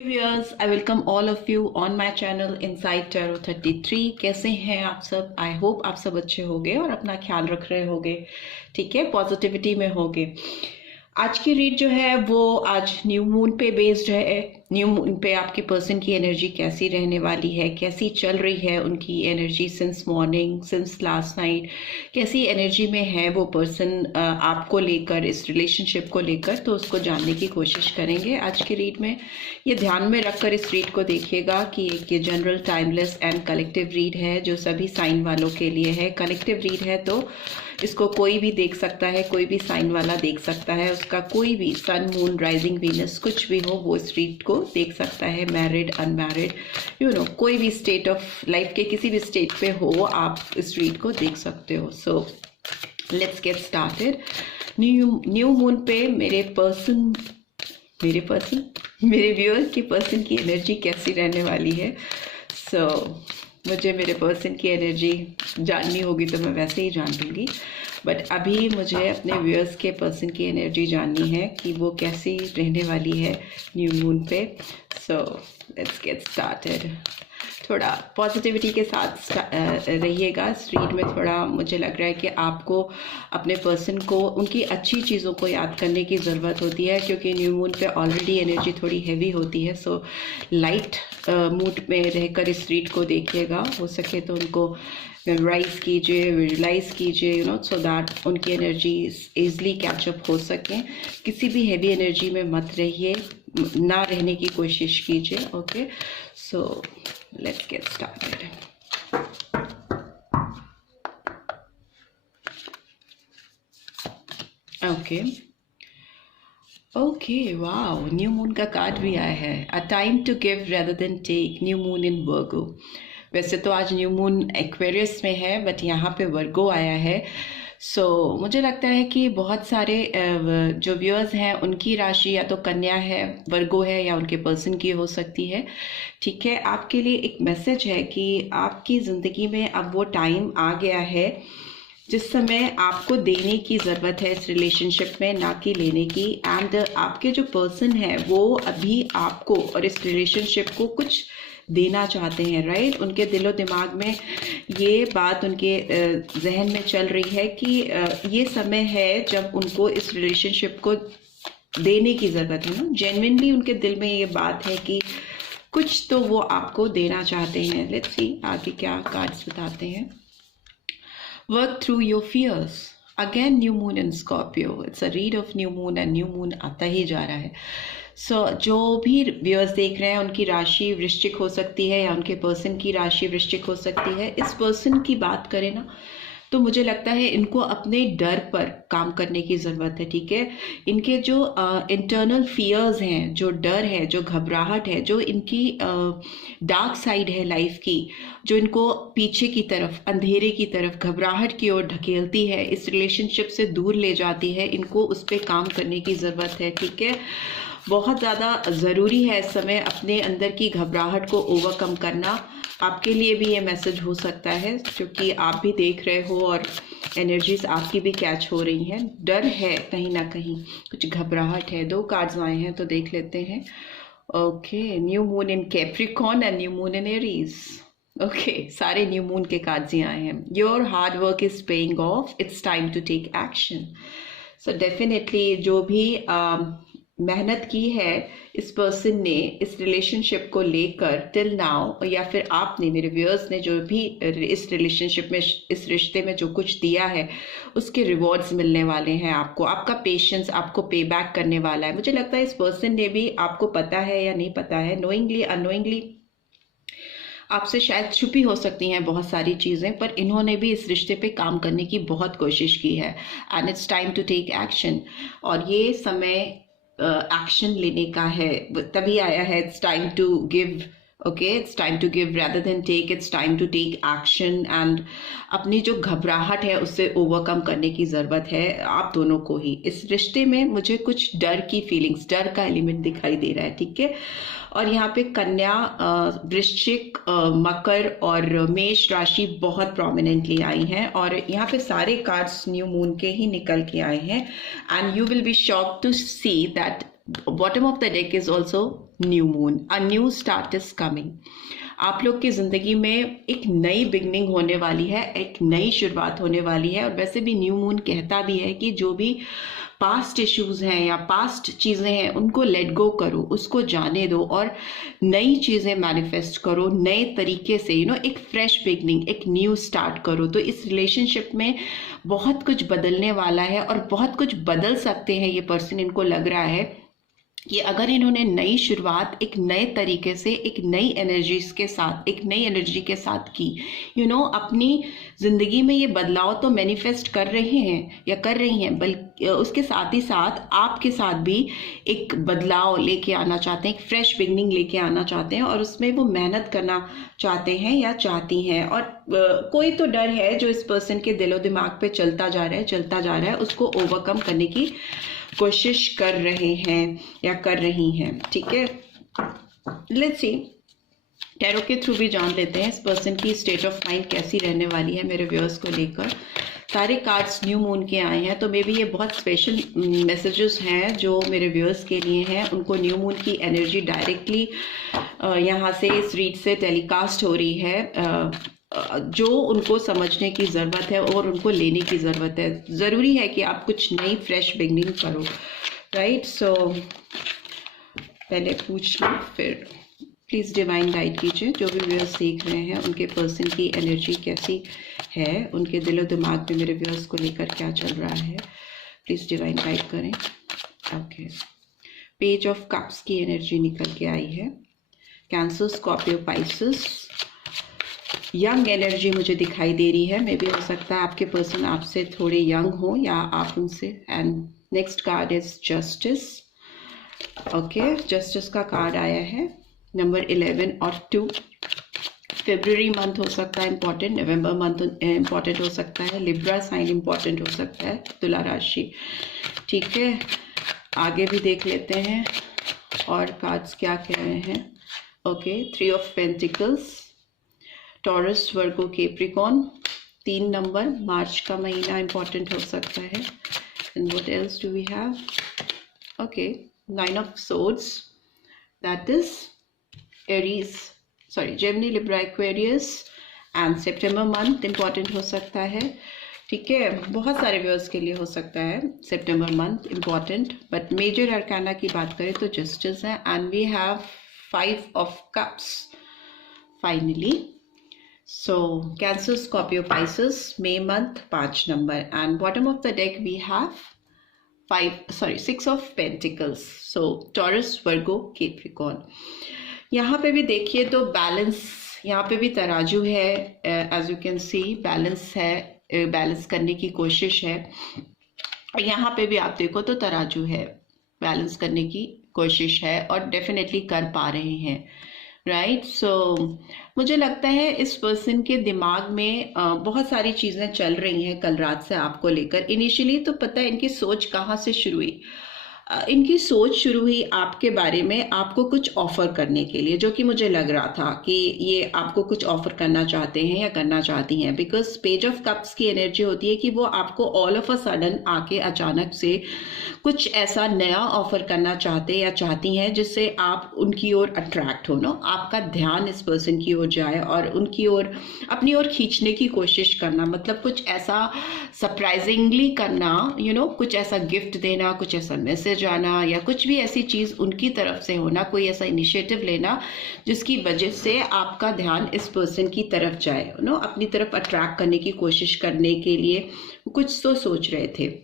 Viewers, I welcome all of you on my channel Inside Tarot 33। कैसे हैं आप सब? आई होप आप सब अच्छे होंगे और अपना ख्याल रख रहे होंगे। ठीक है, पॉजिटिविटी में होंगे। आज की रीड जो है वो आज न्यू मून पे बेस्ड है। न्यू मून पे आपके पर्सन की एनर्जी कैसी रहने वाली है, कैसी चल रही है उनकी energy since morning, since last night, कैसी एनर्जी में है वो पर्सन आपको लेकर, इस रिलेशनशिप को लेकर, तो उसको जानने की कोशिश करेंगे आज की रीड में। ये ध्यान में रखकर इस रीड को देखिएगा कि एक ये general, timeless and collective read है जो सभी साइन वालों के लिए है। कलेक्टिव रीड है तो इसको कोई भी देख सकता है, कोई भी साइन वाला देख सकता है, उसका कोई भी सन, मून, राइजिंग, वीनस कुछ भी हो वो इस रीड को देख सकता है। मैरिड, अनमैरिड, कोई भी स्टेट ऑफ लाइफ के किसी भी स्टेट पे हो आप इस रीड को देख सकते हो। So let's get started. New moon पे मेरे व्यूअर्स की पर्सन की एनर्जी कैसी रहने वाली है। मुझे मेरे पर्सन की एनर्जी जाननी होगी तो मैं वैसे ही जान लूँगी, बट अभी मुझे अपने व्यूअर्स के पर्सन की एनर्जी जाननी है कि वो कैसी रहने वाली है न्यू मून पे। So let's get started. थोड़ा पॉजिटिविटी के साथ रहिएगा इस रीड में। थोड़ा मुझे लग रहा है कि आपको अपने पर्सन को उनकी अच्छी चीज़ों को याद करने की ज़रूरत होती है, क्योंकि न्यू मून पे ऑलरेडी एनर्जी थोड़ी हैवी होती है। सो लाइट मूड में रहकर इस रीड को देखिएगा। हो सके तो उनको मेमोराइज कीजिए, विजुलाइज कीजिए, सो दैट उनकी एनर्जी ईजली कैचअप हो सकें। किसी भी हैवी एनर्जी में मत रहिए, ना रहने की कोशिश कीजिए। Okay, so let's get started. Okay, wow, new moon का कार्ड भी आया है। A time to give rather than take, new moon in Virgo. वैसे तो आज न्यू मून एक्वेरियस में है, बट यहाँ पे वर्गो आया है। मुझे लगता है कि बहुत सारे जो व्यूअर्स हैं उनकी राशि या तो कन्या है, वर्गो है, या उनके पर्सन की हो सकती है। ठीक है, आपके लिए एक मैसेज है कि आपकी ज़िंदगी में अब वो टाइम आ गया है जिस समय आपको देने की ज़रूरत है इस रिलेशनशिप में, ना कि लेने की। एंड आपके जो पर्सन है वो अभी आपको और इस रिलेशनशिप को कुछ देना चाहते हैं, राइट। उनके दिलो दिमाग में ये बात, उनके जहन में चल रही है कि ये समय है जब उनको इस रिलेशनशिप को देने की ज़रूरत है ना। जेन्युइनली उनके दिल में ये बात है कि कुछ तो वो आपको देना चाहते हैं। लेट्स सी आगे क्या कार्ड्स बताते हैं। Work through your fears. Again new moon in Scorpio. It's a read of new moon and new moon आता ही जा रहा है। जो भी व्यूअर्स देख रहे हैं उनकी राशि वृश्चिक हो सकती है या उनके पर्सन की राशि वृश्चिक हो सकती है। इस पर्सन की बात करें ना तो मुझे लगता है इनको अपने डर पर काम करने की ज़रूरत है। ठीक है, इनके जो इंटरनल फियर्स हैं, जो डर है, जो घबराहट है, जो इनकी डार्क साइड है लाइफ की, जो इनको पीछे की तरफ, अंधेरे की तरफ, घबराहट की ओर ढकेलती है, इस रिलेशनशिप से दूर ले जाती है, इनको उस पर काम करने की ज़रूरत है। ठीक है, बहुत ज़्यादा ज़रूरी है इस समय अपने अंदर की घबराहट को ओवरकम करना। आपके लिए भी ये मैसेज हो सकता है क्योंकि आप भी देख रहे हो और एनर्जीज आपकी भी कैच हो रही हैं। डर है कहीं ना कहीं, कुछ घबराहट है। 2 कार्ड्स आए हैं तो देख लेते हैं। Okay, new moon in Capricorn and new moon in Aries. Okay, सारे न्यू मून के कार्ड्स ही आए हैं। Your hard work is paying off, it's time to take action. So definitely जो भी मेहनत की है इस पर्सन ने इस रिलेशनशिप को लेकर टिल नाउ, या फिर आपने, मेरे व्यूअर्स ने जो भी इस रिलेशनशिप में, इस रिश्ते में जो कुछ दिया है उसके रिवॉर्ड्स मिलने वाले हैं आपको। आपका पेशेंस आपको पे बैक करने वाला है। मुझे लगता है इस पर्सन ने भी, आपको पता है या नहीं पता है, नोइंगली अनोइंगली आपसे शायद छुपी हो सकती हैं बहुत सारी चीज़ें, पर इन्होंने भी इस रिश्ते पे काम करने की बहुत कोशिश की है। And it's time to take action. और ये समय एक्शन लेने का है, तभी आया है। It's time to give. Okay, it's time to give rather than take, it's time to take action. And अपनी जो घबराहट है उससे ओवरकम करने की ज़रूरत है आप दोनों को ही। इस रिश्ते में मुझे कुछ डर की फीलिंग्स, डर का एलिमेंट दिखाई दे रहा है। ठीक है, और यहाँ पे कन्या, वृश्चिक, मकर और मेष राशि बहुत प्रोमिनेंटली आई हैं, और यहाँ पे सारे कार्ड्स न्यू मून के ही निकल के आए हैं। And you will be shocked to see that bottom of the deck is also new moon, a new start is coming. आप लोग की जिंदगी में एक नई बिगनिंग होने वाली है, एक नई शुरुआत होने वाली है। और वैसे भी न्यू मून कहता भी है कि जो भी पास्ट इश्यूज हैं या पास्ट चीज़ें हैं उनको लेट गो करो, उसको जाने दो और नई चीज़ें मैनिफेस्ट करो, नए तरीके से एक फ्रेश बिगनिंग, एक न्यू स्टार्ट करो। तो इस रिलेशनशिप में बहुत कुछ बदलने वाला है और बहुत कुछ बदल सकते हैं ये पर्सन। इनको लग रहा है कि अगर इन्होंने नई शुरुआत एक नए तरीके से, एक नई एनर्जीज के साथ, एक नई एनर्जी के साथ की, अपनी जिंदगी में ये बदलाव तो मैनिफेस्ट कर रहे हैं या कर रही हैं, बल्कि उसके साथ ही साथ आपके साथ भी एक बदलाव लेके आना चाहते हैं, एक फ्रेश बिगनिंग लेके आना चाहते हैं और उसमें वो मेहनत करना चाहते हैं या चाहती हैं। और कोई तो डर है जो इस पर्सन के दिलो दिमाग पे चलता जा रहा है, उसको ओवरकम करने की कोशिश कर रहे हैं या कर रही हैं। ठीक है, लेट्स सी, टैरो के थ्रू भी जान लेते हैं इस पर्सन की स्टेट ऑफ माइंड कैसी रहने वाली है मेरे व्यूअर्स को लेकर। सारे कार्ड्स न्यू मून के आए हैं, तो मे बी ये बहुत स्पेशल मैसेजेस हैं जो मेरे व्यूअर्स के लिए हैं। उनको न्यू मून की एनर्जी डायरेक्टली यहाँ से इस रीड से टेलीकास्ट हो रही है, जो उनको समझने की ज़रूरत है और उनको लेने की ज़रूरत है। ज़रूरी है कि आप कुछ नई फ्रेश बिगनिंग करो, राइट। सो पहले पूछ लो, फिर प्लीज़ डिवाइन गाइड कीजिए। जो भी व्यूअर्स देख रहे हैं उनके पर्सन की एनर्जी कैसी है, उनके दिलो दिमाग में मेरे व्यूअर्स को लेकर क्या चल रहा है, प्लीज़ डिवाइन गाइड करें। ओके, पेज ऑफ कप्स की एनर्जी निकल के आई है। Cancer, Scorpio, Pisces, young energy मुझे दिखाई दे रही है। मे बी हो सकता है आपके पर्सन आपसे थोड़े यंग हो या आप उनसे। And next card is justice. Okay, justice का कार्ड आया है, नंबर 11 और 2। फरवरी मंथ हो सकता है इम्पॉर्टेंट, नवंबर मंथ इम्पॉर्टेंट हो सकता है, लिब्रा साइन इम्पॉर्टेंट हो सकता है, तुला राशि। ठीक है, आगे भी देख लेते हैं और कार्ड्स क्या कह रहे हैं। Okay, 3 of pentacles, Taurus, Virgo, Capricorn, 3 number, March का महीना इम्पॉर्टेंट हो सकता है। And what else do we have? Okay, 9 of swords, that is Aries, sorry Gemini, Libra, Aquarius and सितंबर मंथ इम्पॉर्टेंट हो सकता है। ठीक है, बहुत सारे व्यूअर्स के लिए हो सकता है सितंबर month important, but major arcana की बात करें तो जस्टिस है। And we have 5 of cups finally. So Cancer, Scorpio, Pisces, May month, 5 number, and bottom of the deck we have 6 of Pentacles. So Taurus, Virgo, Capricorn. यहाँ पे भी देखिए तो बैलेंस, यहाँ पे भी तराजू है, as you can see balance है, बैलेंस करने की कोशिश है। यहाँ पे भी आप देखो तो तराजू है, बैलेंस करने की कोशिश है और डेफिनेटली कर पा रहे हैं, राइट। सो मुझे लगता है इस पर्सन के दिमाग में बहुत सारी चीज़ें चल रही हैं कल रात से आपको लेकर। इनिशियली तो पता है इनकी सोच कहाँ से शुरू हुई, इनकी सोच शुरू हुई आपके बारे में, आपको कुछ ऑफर करने के लिए, जो कि मुझे लग रहा था कि ये आपको कुछ ऑफर करना चाहते हैं या करना चाहती हैं। बिकॉज पेज ऑफ कप्स की एनर्जी होती है कि वो आपको ऑल ऑफ अ सडन आके अचानक से कुछ ऐसा नया ऑफर करना चाहते या चाहती हैं जिससे आप उनकी ओर अट्रैक्ट हो ना, आपका ध्यान इस पर्सन की ओर जाए और उनकी ओर, अपनी ओर खींचने की कोशिश करना। मतलब कुछ ऐसा सरप्राइजिंगली करना, कुछ ऐसा गिफ्ट देना, कुछ ऐसा मैसेज आना या कुछ भी ऐसी चीज उनकी तरफ से होना, कोई ऐसा इनिशिएटिव लेना जिसकी वजह से आपका ध्यान इस पर्सन की तरफ जाए, अपनी तरफ अट्रैक्ट करने की कोशिश करने के लिए कुछ तो सोच रहे थे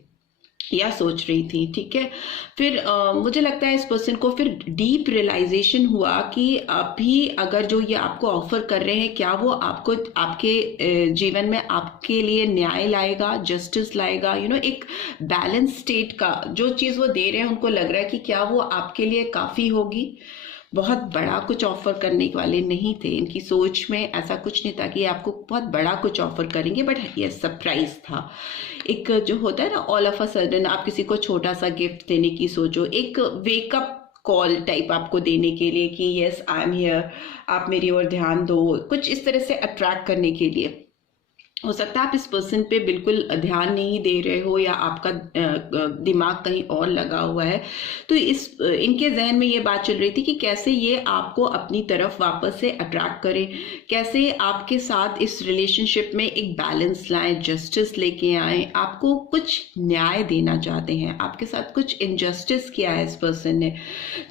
या सोच रही थी। ठीक है, फिर मुझे लगता है इस पर्सन को फिर डीप रियलाइजेशन हुआ कि अभी अगर जो ये आपको ऑफर कर रहे हैं, क्या वो आपको, आपके जीवन में आपके लिए न्याय लाएगा, जस्टिस लाएगा, एक बैलेंस स्टेट का जो चीज़ वो दे रहे हैं, उनको लग रहा है कि क्या वो आपके लिए काफ़ी होगी। बहुत बड़ा कुछ ऑफर करने वाले नहीं थे, इनकी सोच में ऐसा कुछ नहीं था कि आपको बहुत बड़ा कुछ ऑफर करेंगे, बट ये सरप्राइज था। एक जो होता है ना, ऑल ऑफ अ सडन आप किसी को छोटा सा गिफ्ट देने की सोचो, एक वेकअप कॉल टाइप आपको देने के लिए कि यस आई एम हियर, आप मेरी ओर ध्यान दो, कुछ इस तरह से अट्रैक्ट करने के लिए। हो सकता है आप इस पर्सन पे बिल्कुल ध्यान नहीं दे रहे हो या आपका दिमाग कहीं और लगा हुआ है। तो इनके जहन में ये बात चल रही थी कि कैसे ये आपको अपनी तरफ वापस से अट्रैक्ट करें, कैसे आपके साथ इस रिलेशनशिप में एक बैलेंस लाएं, जस्टिस लेके आए, आपको कुछ न्याय देना चाहते हैं। आपके साथ कुछ इनजस्टिस किया है इस पर्सन ने,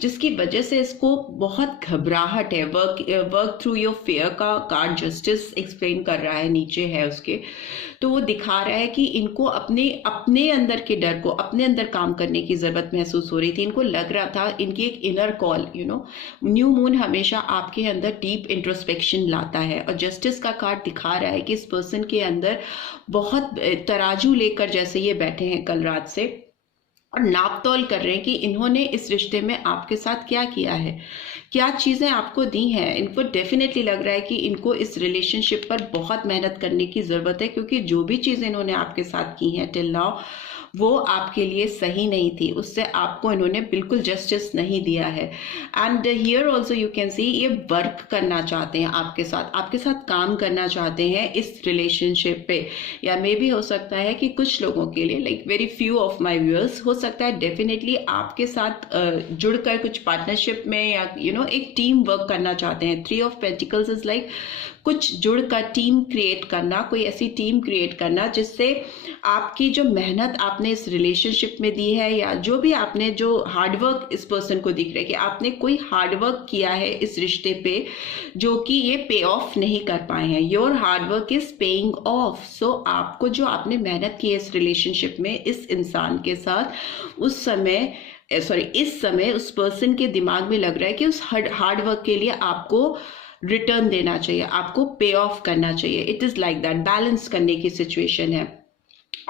जिसकी वजह से इसको बहुत घबराहट है। वर्क थ्रू योर फेयर का कार्ड जस्टिस एक्सप्लेन कर रहा है, नीचे है उसके। तो वो दिखा रहा है कि इनको अपने अपने अंदर के डर को, अपने अंदर काम करने की जरूरत महसूस हो रही थी। इनको लग रहा था, इनकी एक इनर कॉल, न्यू मून हमेशा आपके अंदर डीप इंट्रोस्पेक्शन लाता है। और जस्टिस का कार्ड दिखा रहा है कि इस पर्सन के अंदर बहुत तराजू लेकर जैसे ये बैठे हैं कल रात से, और नाप तोल कर रहे हैं कि इन्होंने इस रिश्ते में आपके साथ क्या किया है, क्या चीज़ें आपको दी हैं। इनको डेफिनेटली लग रहा है कि इनको इस रिलेशनशिप पर बहुत मेहनत करने की ज़रूरत है, क्योंकि जो भी चीज़ें इन्होंने आपके साथ की हैं टिल नाउ, वो आपके लिए सही नहीं थी, उससे आपको इन्होंने बिल्कुल जस्टिस नहीं दिया है। And here also you can सी ये वर्क करना चाहते हैं आपके साथ काम करना चाहते हैं इस रिलेशनशिप पे। या मे भी हो सकता है कि कुछ लोगों के लिए, like very few of my viewers, हो सकता है डेफिनेटली आपके साथ जुड़कर कुछ पार्टनरशिप में या एक टीम वर्क करना चाहते हैं। 3 ऑफ पेंटिकल्स इज लाइक कुछ जुड़कर टीम क्रिएट करना, कोई ऐसी टीम क्रिएट करना जिससे आपकी जो मेहनत आपने इस रिलेशनशिप में दी है, या जो भी आपने जो हार्डवर्क इस पर्सन को दिख रहा है कि आपने कोई हार्डवर्क किया है इस रिश्ते पे, जो कि ये पे ऑफ नहीं कर पाए हैं। Your hard work is paying off. So आपको जो आपने मेहनत की है इस रिलेशनशिप में इस इंसान के साथ, इस समय उस पर्सन के दिमाग में लग रहा है कि उस हार्डवर्क के लिए आपको रिटर्न देना चाहिए, आपको पे ऑफ करना चाहिए। It is like that, balance करने की सिचुएशन है।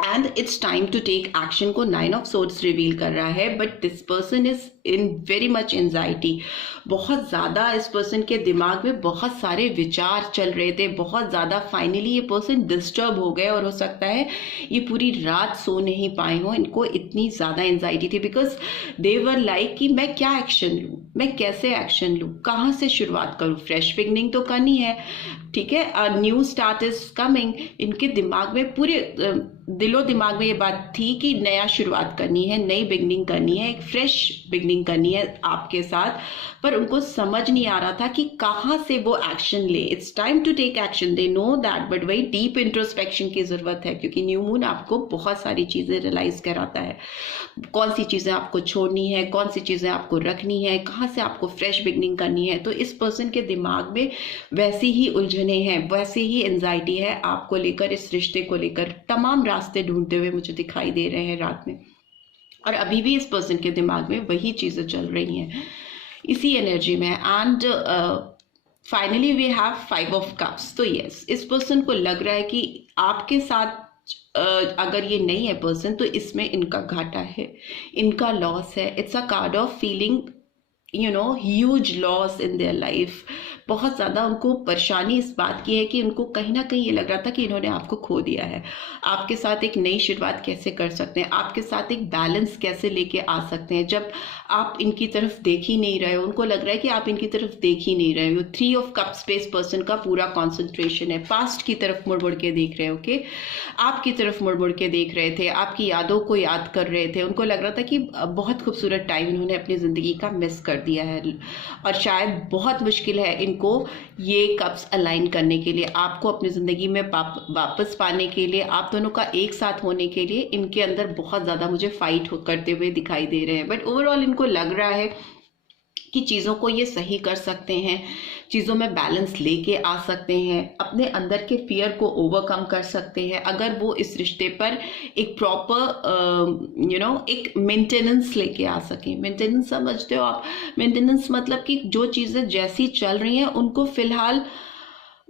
And it's time to take action को 9 ऑफ सोर्ड्स रिवील कर रहा है। But this person is in very much anxiety. बहुत ज़्यादा इस पर्सन के दिमाग में बहुत सारे विचार चल रहे थे, बहुत ज़्यादा। फाइनली ये पर्सन डिस्टर्ब हो गए, और हो सकता है ये पूरी रात सो नहीं पाए हों, इनको इतनी ज़्यादा एंजाइटी थी। बिकॉज दे वर लाइक कि मैं क्या एक्शन लूँ, मैं कैसे एक्शन लूँ, कहाँ से शुरुआत करूँ। फ्रेश बिगनिंग तो करनी है, ठीक है, अ न्यू स्टार्ट इज कमिंग। इनके दिमाग में, पूरे दिलो दिमाग में ये बात थी कि नया शुरुआत करनी है, नई बिगनिंग करनी है, एक फ्रेश बिगनिंग करनी है आपके साथ। पर उनको समझ नहीं आ रहा था कि कहाँ से वो एक्शन ले। It's time to take action, they know that, but वही डीप इंट्रोस्पेक्शन की जरूरत है, क्योंकि न्यू मून आपको बहुत सारी चीजें रियलाइज कराता है। कौन सी चीजें आपको छोड़नी है, कौन सी चीजें आपको रखनी है, कहाँ से आपको फ्रेश बिगनिंग करनी है। तो इस पर्सन के दिमाग में वैसी ही उलझने हैं, वैसे ही एंजाइटी है आपको लेकर, इस रिश्ते को लेकर। तमाम रास्ते ढूंढते हुए मुझे दिखाई दे रहे हैं रात में, और अभी भी इस पर्सन के दिमाग में वही चीजें चल रही हैं, इसी एनर्जी में। And finally we have 5 of cups. तो यस, इस पर्सन को लग रहा है कि आपके साथ अगर ये नहीं है पर्सन, तो इसमें इनका घाटा है, इनका लॉस है। It's a card of feeling huge loss in their life. बहुत ज़्यादा उनको परेशानी इस बात की है कि उनको कहीं ना कहीं ये लग रहा था कि इन्होंने आपको खो दिया है। आपके साथ एक नई शुरुआत कैसे कर सकते हैं, आपके साथ एक बैलेंस कैसे लेके आ सकते हैं, जब आप इनकी तरफ देख ही नहीं रहे हो। उनको लग रहा है कि आप इनकी तरफ देख ही नहीं रहे हो। 3 ऑफ कप स्पेस पर्सन का पूरा कॉन्सेंट्रेशन है, पास्ट की तरफ मुड़ मुड़ के देख रहे हो, ओके, आपकी तरफ मुड़ मुड़ के देख रहे थे, आपकी यादों को याद कर रहे थे। उनको लग रहा था कि बहुत खूबसूरत टाइम इन्होंने अपनी ज़िंदगी का मिस कर दिया है, और शायद बहुत मुश्किल है इनको ये कप्स अलाइन करने के लिए, आपको अपनी ज़िंदगी में वापस पाने के लिए, आप दोनों का एक साथ होने के लिए। इनके अंदर बहुत ज़्यादा मुझे फाइट करते हुए दिखाई दे रहे हैं। बट ओवरऑल इनको लग रहा है कि चीज़ों को ये सही कर सकते हैं, चीज़ों में बैलेंस लेके आ सकते हैं, अपने अंदर के फियर को ओवरकम कर सकते हैं, अगर वो इस रिश्ते पर एक प्रॉपर एक मेंटेनेंस लेके आ सकें। मेंटेनेंस समझते हो आप? मेंटेनेंस मतलब कि जो चीज़ें जैसी चल रही हैं उनको फिलहाल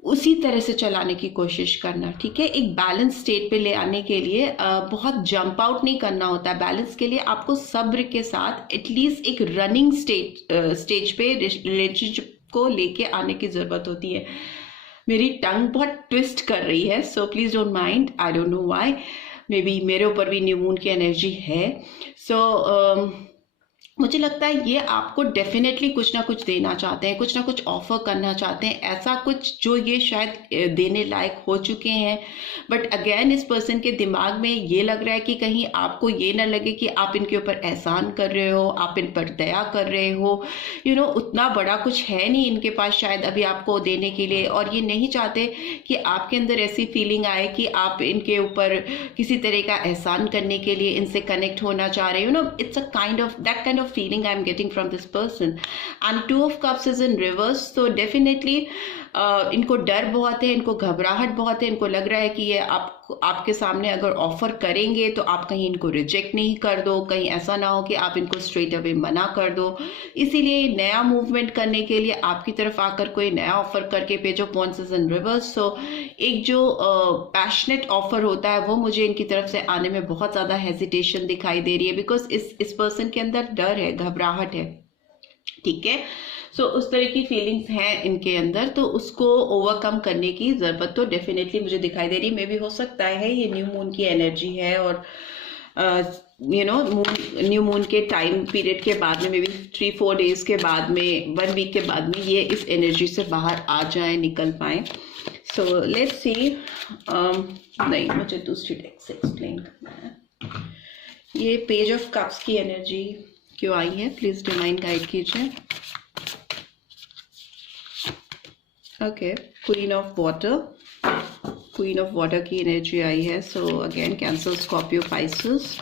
उसी तरह से चलाने की कोशिश करना, ठीक है। एक बैलेंस स्टेट पे ले आने के लिए बहुत जंप आउट नहीं करना होता। बैलेंस के लिए आपको सब्र के साथ एटलीस्ट एक रनिंग स्टेज पे रिलेशनशिप को लेके आने की ज़रूरत होती है। मेरी टंग बहुत ट्विस्ट कर रही है, so please don't mind, I don't know why. May be मेरे ऊपर भी न्यू मून की एनर्जी है। सो मुझे लगता है ये आपको डेफिनेटली कुछ ना कुछ देना चाहते हैं, कुछ ना कुछ ऑफर करना चाहते हैं, ऐसा कुछ जो ये शायद देने लायक हो चुके हैं। बट अगेन इस पर्सन के दिमाग में ये लग रहा है कि कहीं आपको ये ना लगे कि आप इनके ऊपर एहसान कर रहे हो, आप इन पर दया कर रहे हो। उतना बड़ा कुछ है नहीं इनके पास शायद अभी आपको देने के लिए, और ये नहीं चाहते कि आपके अंदर ऐसी फीलिंग आए कि आप इनके ऊपर किसी तरह का एहसान करने के लिए इनसे कनेक्ट होना चाह रहे हो। It's a kind of that kind of feeling I'm getting from this person. And Two of Cups is in reverse, so definitely इनको डर बहुत है, इनको घबराहट बहुत है, इनको लग रहा है कि ये आपके सामने अगर ऑफर करेंगे तो आप कहीं इनको रिजेक्ट नहीं कर दो, कहीं ऐसा ना हो कि आप इनको स्ट्रेट अवे मना कर दो। इसीलिए नया मूवमेंट करने के लिए आपकी तरफ आकर कोई नया ऑफर करके page of wands is in reverse. So एक जो पैशनेट ऑफर होता है वो मुझे इनकी तरफ से आने में बहुत ज़्यादा हेजिटेशन दिखाई दे रही है, बिकॉज इस पर्सन के अंदर डर है, घबराहट है। ठीक है, सो उस तरह की फीलिंग्स हैं इनके अंदर, तो उसको ओवरकम करने की ज़रूरत तो डेफिनेटली मुझे दिखाई दे रही है। मे भी हो सकता है ये न्यू मून की एनर्जी है, और न्यू मून के टाइम पीरियड के बाद में, मे बी 3-4 डेज के बाद में, 1 वीक के बाद में ये इस एनर्जी से बाहर आ जाए, निकल पाए। So let's see. नहीं, मुझे दूसरी डेक से एक्सप्लेन करना है। ये पेज ऑफ कप्स की एनर्जी क्यों आई है, प्लीज डिवाइन गाइड कीजिए। ओके, क्वीन ऑफ वाटर की एनर्जी आई है। So again cancer, Scorpio, Pisces.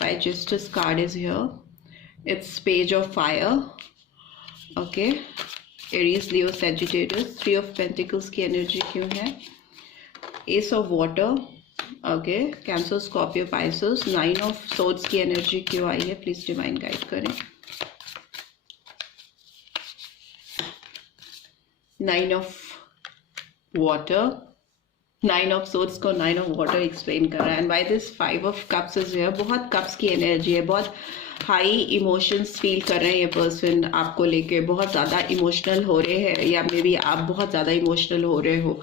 Five justice card is here. It's page of fire. Okay, Aries, Leo, Sagittarius. 3 of pentacles की energy क्यों है। S of water. Okay, cancer, Scorpio, Pisces. 9 of swords की energy क्यों आई है, please divine guide करें। 9 of water, 9 of swords को 9 of water explain कर रहा है। And by this 5 of cups is here. बहुत कप्स की एनर्जी है, बहुत हाई इमोशंस फील कर रहे हैं ये पर्सन आपको लेके, बहुत ज़्यादा इमोशनल हो रहे हैं, या मे बी आप बहुत ज़्यादा इमोशनल हो रहे हो,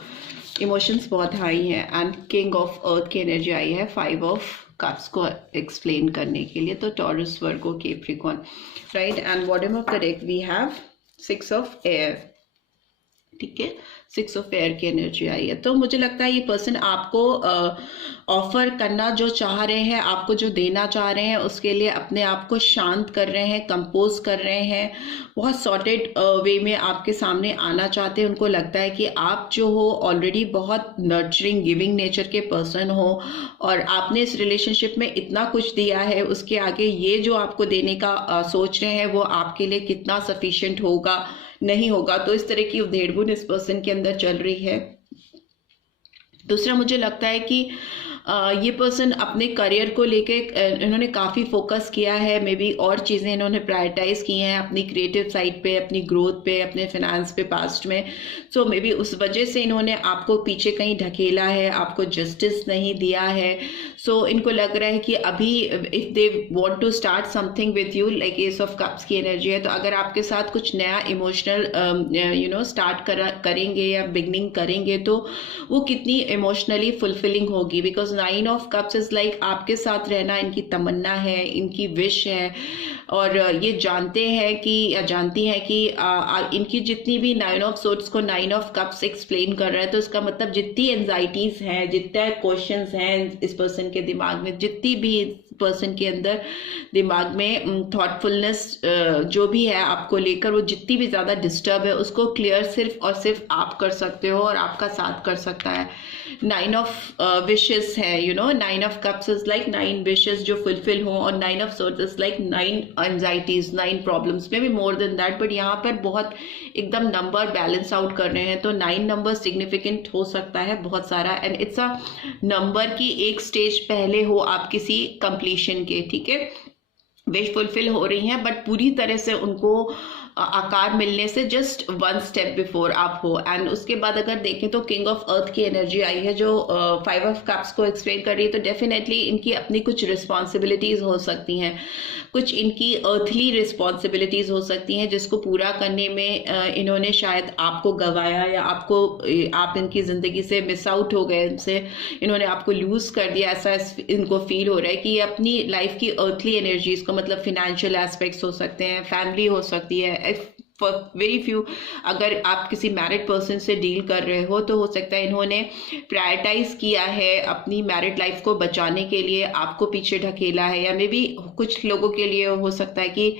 इमोशंस बहुत हाई हैं। एंड किंग ऑफ अर्थ की एनर्जी आई है 5 ऑफ कप्स को एक्सप्लेन करने के लिए, तो Taurus, Virgo, Capricorn, right. And bottom of the deck we have 6 of air. ठीक है, 6 ऑफ एयर की एनर्जी आई है। तो मुझे लगता है ये पर्सन आपको ऑफर करना जो चाह रहे हैं, आपको जो देना चाह रहे हैं, उसके लिए अपने आप को शांत कर रहे हैं, कंपोज कर रहे हैं, बहुत सॉर्टेड वे में आपके सामने आना चाहते हैं। उनको लगता है कि आप जो हो ऑलरेडी बहुत नर्चरिंग, गिविंग नेचर के पर्सन हो, और आपने इस रिलेशनशिप में इतना कुछ दिया है, उसके आगे ये जो आपको देने का सोच रहे हैं वो आपके लिए कितना सफिशिएंट होगा, नहीं होगा। तो इस तरह की उधेड़-बुन इस पर्सन के अंदर चल रही है। दूसरा, मुझे लगता है कि ये पर्सन अपने करियर को लेके इन्होंने काफ़ी फोकस किया है, मे बी और चीज़ें इन्होंने प्रायोरिटाइज की हैं अपनी क्रिएटिव साइड पे, अपनी ग्रोथ पे, अपने फाइनेंस पे पास्ट में। सो मे बी उस वजह से इन्होंने आपको पीछे कहीं ढकेला है, आपको जस्टिस नहीं दिया है। सो इनको लग रहा है कि अभी if they want to start something with you, like ace of cups की एनर्जी है, तो अगर आपके साथ कुछ नया इमोशनल स्टार्ट करेंगे या बिगनिंग करेंगे, तो वो कितनी इमोशनली फुलफिलिंग होगी। Because 9 of cups is like आपके साथ रहना इनकी तमन्ना है, इनकी विश है, और ये जानते हैं कि या जानती हैं कि इनकी जितनी भी 9 ऑफ सोर्ड्स को 9 ऑफ कप्स एक्सप्लेन कर रहा है, तो इसका मतलब जितनी एंजाइटीज हैं, जितने क्वेश्चंस हैं इस पर्सन के दिमाग में, जितनी भी पर्सन के अंदर दिमाग में थॉटफुलनेस जो भी है आपको लेकर, वो जितनी भी ज़्यादा डिस्टर्ब है, उसको क्लियर सिर्फ और सिर्फ आप कर सकते हो, और आपका साथ कर सकता है। 9 ऑफ विशेस है, 9 of cups is like 9 wishes जो फुलफिल हो, और 9 of swords is like 9 anxieties, 9 problems, may be more than that, but यहाँ पर बहुत एकदम नंबर बैलेंस आउट कर रहे हैं। तो 9 नंबर सिग्निफिकेंट हो सकता है बहुत सारा, एंड इट्स अ नंबर की एक स्टेज पहले हो आप किसी कंप्लीशन के। ठीक है, विश फुलफिल हो रही हैं, बट पूरी तरह से उनको आकार मिलने से जस्ट वन स्टेप बिफोर आप हो। एंड उसके बाद अगर देखें तो किंग ऑफ अर्थ की एनर्जी आई है जो 5 ऑफ कप्स को एक्सप्लेन कर रही है। तो डेफिनेटली इनकी अपनी कुछ रिस्पॉन्सिबिलिटीज हो सकती हैं, कुछ इनकी अर्थली रिस्पॉन्सिबिलिटीज हो सकती हैं जिसको पूरा करने में इन्होंने शायद आपको गंवाया, या आप इनकी जिंदगी से मिस आउट हो गए, इनसे इन्होंने आपको लूज कर दिया, ऐसा इनको फील हो रहा है कि ये अपनी लाइफ की अर्थली एनर्जीज को, मतलब फिनेंशियल एस्पेक्ट्स हो सकते हैं, फैमिली हो सकती है, फॉर वेरी फ्यू अगर आप किसी मैरिड पर्सन से डील कर रहे हो तो हो सकता है इन्होंने प्रायोरिटाइज किया है अपनी मैरिड लाइफ को बचाने के लिए, आपको पीछे ढकेला है। या मे बी कुछ लोगों के लिए हो सकता है कि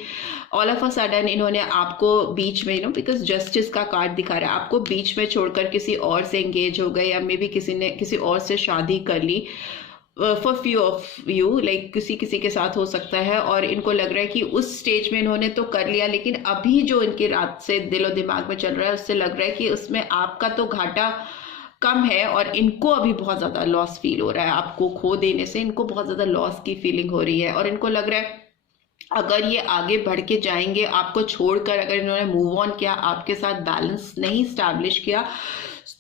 ऑल ऑफ अ सडन इन्होंने आपको बीच में, बिकॉज जस्टिस का कार्ड दिखा रहा है, आपको बीच में छोड़कर किसी और से एंगेज हो गए, या मे बी किसी ने किसी और से शादी कर ली। For few of you like किसी के साथ हो सकता है, और इनको लग रहा है कि उस स्टेज में इन्होंने तो कर लिया, लेकिन अभी जो इनके रात से दिलो दिमाग में चल रहा है उससे लग रहा है कि उसमें आपका तो घाटा कम है, और इनको अभी बहुत ज़्यादा लॉस फील हो रहा है। आपको खो देने से इनको बहुत ज़्यादा लॉस की फीलिंग हो रही है, और इनको लग रहा है अगर ये आगे बढ़ के जाएंगे आपको छोड़कर, अगर इन्होंने मूव ऑन किया, आपके साथ बैलेंस नहीं स्टैब्लिश किया,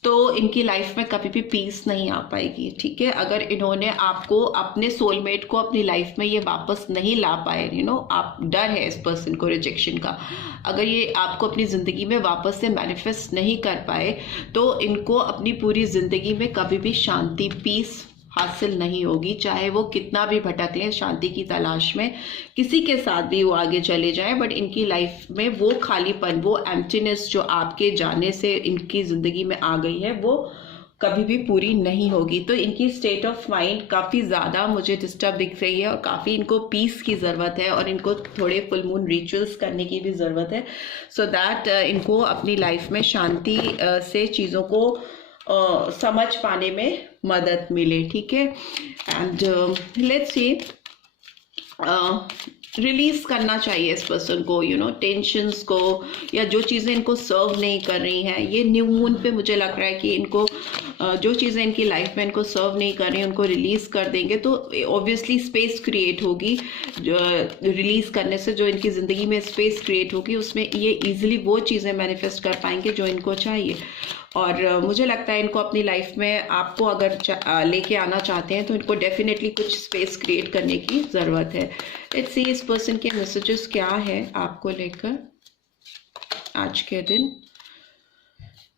तो इनकी लाइफ में कभी भी पीस नहीं आ पाएगी। ठीक है, अगर इन्होंने आपको, अपने सोलमेट को अपनी लाइफ में ये वापस नहीं ला पाए, आप डर है इस पर्सन को रिजेक्शन का, अगर ये आपको अपनी जिंदगी में वापस से मैनिफेस्ट नहीं कर पाए तो इनको अपनी पूरी जिंदगी में कभी भी शांति, पीस हासिल नहीं होगी। चाहे वो कितना भी भटक लें शांति की तलाश में, किसी के साथ भी वो आगे चले जाएं, बट इनकी लाइफ में वो खालीपन, वो एम्प्टीनेस जो आपके जाने से इनकी जिंदगी में आ गई है, वो कभी भी पूरी नहीं होगी। तो इनकी स्टेट ऑफ माइंड काफ़ी ज़्यादा मुझे डिस्टर्ब दिख रही है, और काफ़ी इनको पीस की ज़रूरत है, और इनको थोड़े फुल मून रिचुअल्स करने की भी ज़रूरत है, सो दैट इनको अपनी लाइफ में शांति से चीज़ों को समझ पाने में मदद मिले। ठीक है, एंड लेट्स सी, रिलीज करना चाहिए इस पर्सन को, टेंशन्स को, या जो चीज़ें इनको सर्व नहीं कर रही हैं। ये न्यू मून पे मुझे लग रहा है कि इनको जो चीज़ें इनकी लाइफ में इनको सर्व नहीं कर रही हैं उनको रिलीज कर देंगे तो ऑब्वियसली स्पेस क्रिएट होगी। रिलीज करने से जो इनकी ज़िंदगी में स्पेस क्रिएट होगी उसमें ये ईजिली वो चीज़ें मैनिफेस्ट कर पाएंगे जो इनको चाहिए। और मुझे लगता है इनको अपनी लाइफ में आपको अगर लेके आना चाहते हैं तो इनको डेफिनेटली कुछ स्पेस क्रिएट करने की ज़रूरत है। लेट्स सी इस पर्सन के मैसेजेस क्या है आपको लेकर आज के दिन।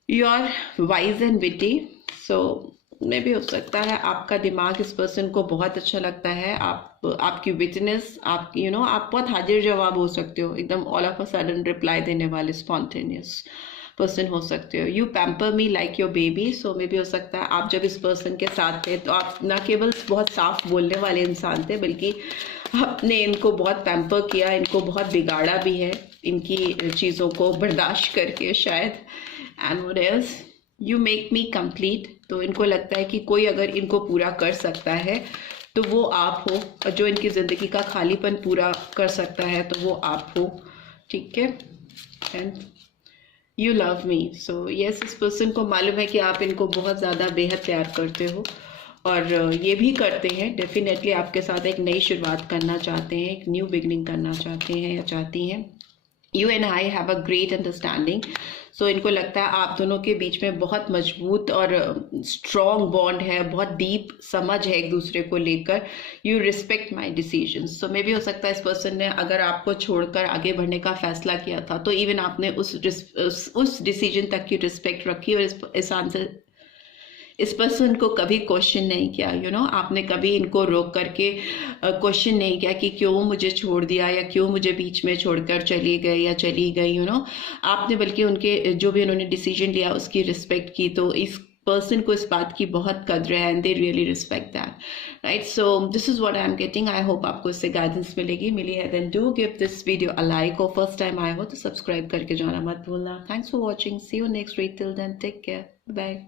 You are wise and witty, so में भी हो सकता है आपका दिमाग इस पर्सन को बहुत अच्छा लगता है। आपकी विटनेस, आपकी आप बहुत हाजिर जवाब हो सकते हो, एकदम all of a sudden reply देने वाले स्पॉन्टेनियस पर्सन हो सकते हो। You pamper me like your baby, so में भी हो सकता है आप जब इस पर्सन के साथ थे तो आप ना केवल बहुत साफ बोलने वाले इंसान थे बल्कि आपने इनको बहुत पैम्पर किया, इनको बहुत बिगाड़ा भी है इनकी चीज़ों को बर्दाश्त करके शायद। And what else, you make me complete, तो इनको लगता है कि कोई अगर इनको पूरा कर सकता है तो वो आप हो, और जो इनकी ज़िंदगी का खालीपन पूरा कर सकता है तो वो आप हो। ठीक है, and you love me, so yes इस पर्सन को मालूम है कि आप इनको बहुत ज़्यादा बेहद प्यार करते हो और ये भी करते हैं। डेफिनेटली आपके साथ एक नई शुरुआत करना चाहते हैं, एक न्यू बिगनिंग करना चाहते हैं या चाहती हैं। You and I have a great understanding, so इनको लगता है आप दोनों के बीच में बहुत मजबूत और स्ट्रॉन्ग बॉन्ड है, बहुत डीप समझ है एक दूसरे को लेकर। यू रिस्पेक्ट माई डिसीजंस, सो मे भी हो सकता है इस पर्सन ने अगर आपको छोड़कर आगे बढ़ने का फैसला किया था तो इवन आपने उस डिसीजन तक की रिस्पेक्ट रखी और इस आंसर इस पर्सन को कभी क्वेश्चन नहीं किया। आपने कभी इनको रोक करके क्वेश्चन नहीं किया कि क्यों मुझे छोड़ दिया या क्यों मुझे बीच में छोड़कर चली गए या चली गई। आपने बल्कि उनके जो भी उन्होंने डिसीजन लिया उसकी रिस्पेक्ट की। तो इस पर्सन को इस बात की बहुत कद्र है and they really respect that, right. So this is what I am getting. I hope आपको इससे गाइडेंस मिली है। Then do give this video a like, और फर्स्ट टाइम आए हो तो सब्सक्राइब करके जाना मत भूलना। Thanks for watching, see you next week, till then take care, bye.